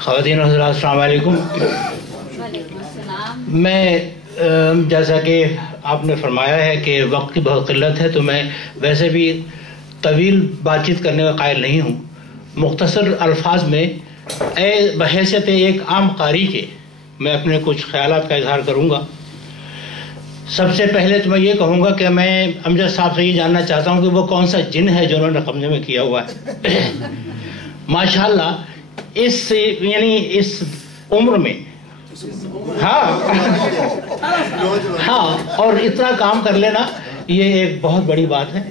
خواتین و حضرات السلام علیکم. میں جیسا کہ آپ نے فرمایا ہے کہ وقت کی بہت قلت ہے تو میں ویسے بھی طویل بات چیت کرنے کا قائل نہیں ہوں. مختصر الفاظ میں بحیثیت ایک عام قاری کے میں اپنے کچھ خیالات کا اظہار کروں گا. سب سے پہلے تو میں یہ کہوں گا کہ میں امجد صاحب سے یہ جاننا چاہتا ہوں کہ وہ کون سا جن ہے جو انہوں نے قبضے میں کیا ہوا ہے. ماشاءاللہ اس عمر میں ہاں اور اتنا کام کر لینا یہ ایک بہت بڑی بات ہے.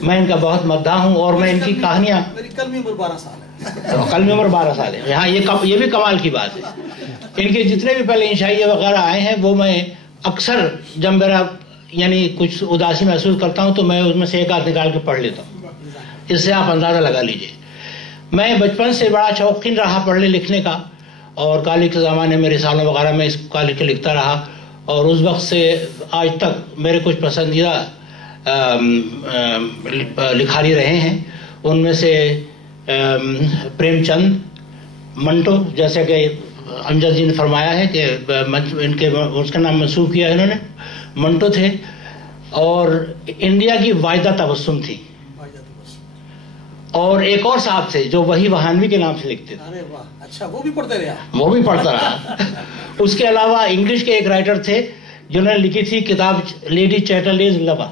میں ان کا بہت مداح ہوں اور میں ان کی کہانیاں قلمی عمر 12 سال ہے. قلمی عمر 12 سال ہے. ہاں یہ بھی کمال کی بات ہے. ان کے جتنے بھی پہلے انشائیے وغیرہ آئے ہیں وہ میں اکثر جب میرا کچھ اداسی محسوس کرتا ہوں تو میں اس میں سے ایک آدھ نکال کے پڑھ لیتا ہوں. اس سے آپ اندازہ لگا لیجئے. میں بچپن سے بڑا شوقین رہا پڑھنے لکھنے کا اور کالج کے زمانے میں رسالوں وغیرہ میں اس کالج کے لکھتا رہا اور اس وقت سے آج تک میرے کچھ پسندیدہ لکھاری رہے ہیں. ان میں سے پریم چند، منٹو، جیسے کہ امجد جی نے فرمایا ہے کہ اس کا نام منسوخ کیا ہے انہوں نے، منٹو تھے. اور انڈیا کی واحدہ تبسم تھی اور ایک اور صاحب تھے جو وہی وہانوی کے نام سے لکھتے تھے. اچھا، وہ بھی پڑھتے رہا. وہ بھی پڑھتا رہا. اس کے علاوہ انگلش کے ایک رائٹر تھے جنہوں نے لکھی تھی کتاب لیڈی چیٹرلیز لوا.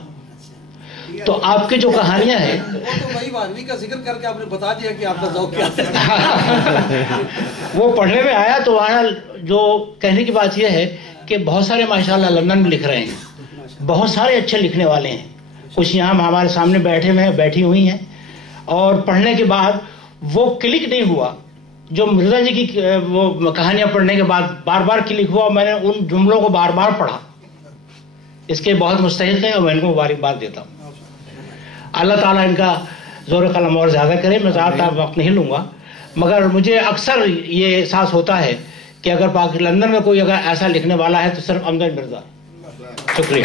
تو آپ کی جو کہانیاں ہیں وہ تو وہی وہانوی کا ذکر کر کے آپ نے بتا دیا کہ آپ کا ذوق کیا ہے. وہ پڑھنے میں آیا تو وہاں جو کہنے کی بات یہ ہے کہ بہت سارے ماشاءاللہ لندن میں لکھ رہے ہیں. بہت سارے اچھے لکھنے والے ہیں. کچھ یہاں ہمارے سامنے بیٹھے ہوئے ہیں، بیٹھی ہوئی ہیں. اور پڑھنے کے بعد وہ کلک نہیں ہوا جو مرزا جی کی وہ کہانیاں پڑھنے کے بعد بار بار کلک ہوا. میں نے ان جملوں کو بار بار پڑھا. اس کے بہت مستحق ہیں اور میں ان کو مبارکباد دیتا ہوں. اللہ تعالیٰ ان کا زور قلم اور زیادہ کرے. میں زیادہ وقت نہیں لوں گا مگر مجھے اکثر یہ احساس ہوتا ہے کہ اگر لندن میں کوئی اگر ایسا لکھنے والا ہے تو صرف امجد مرزا. شکریہ.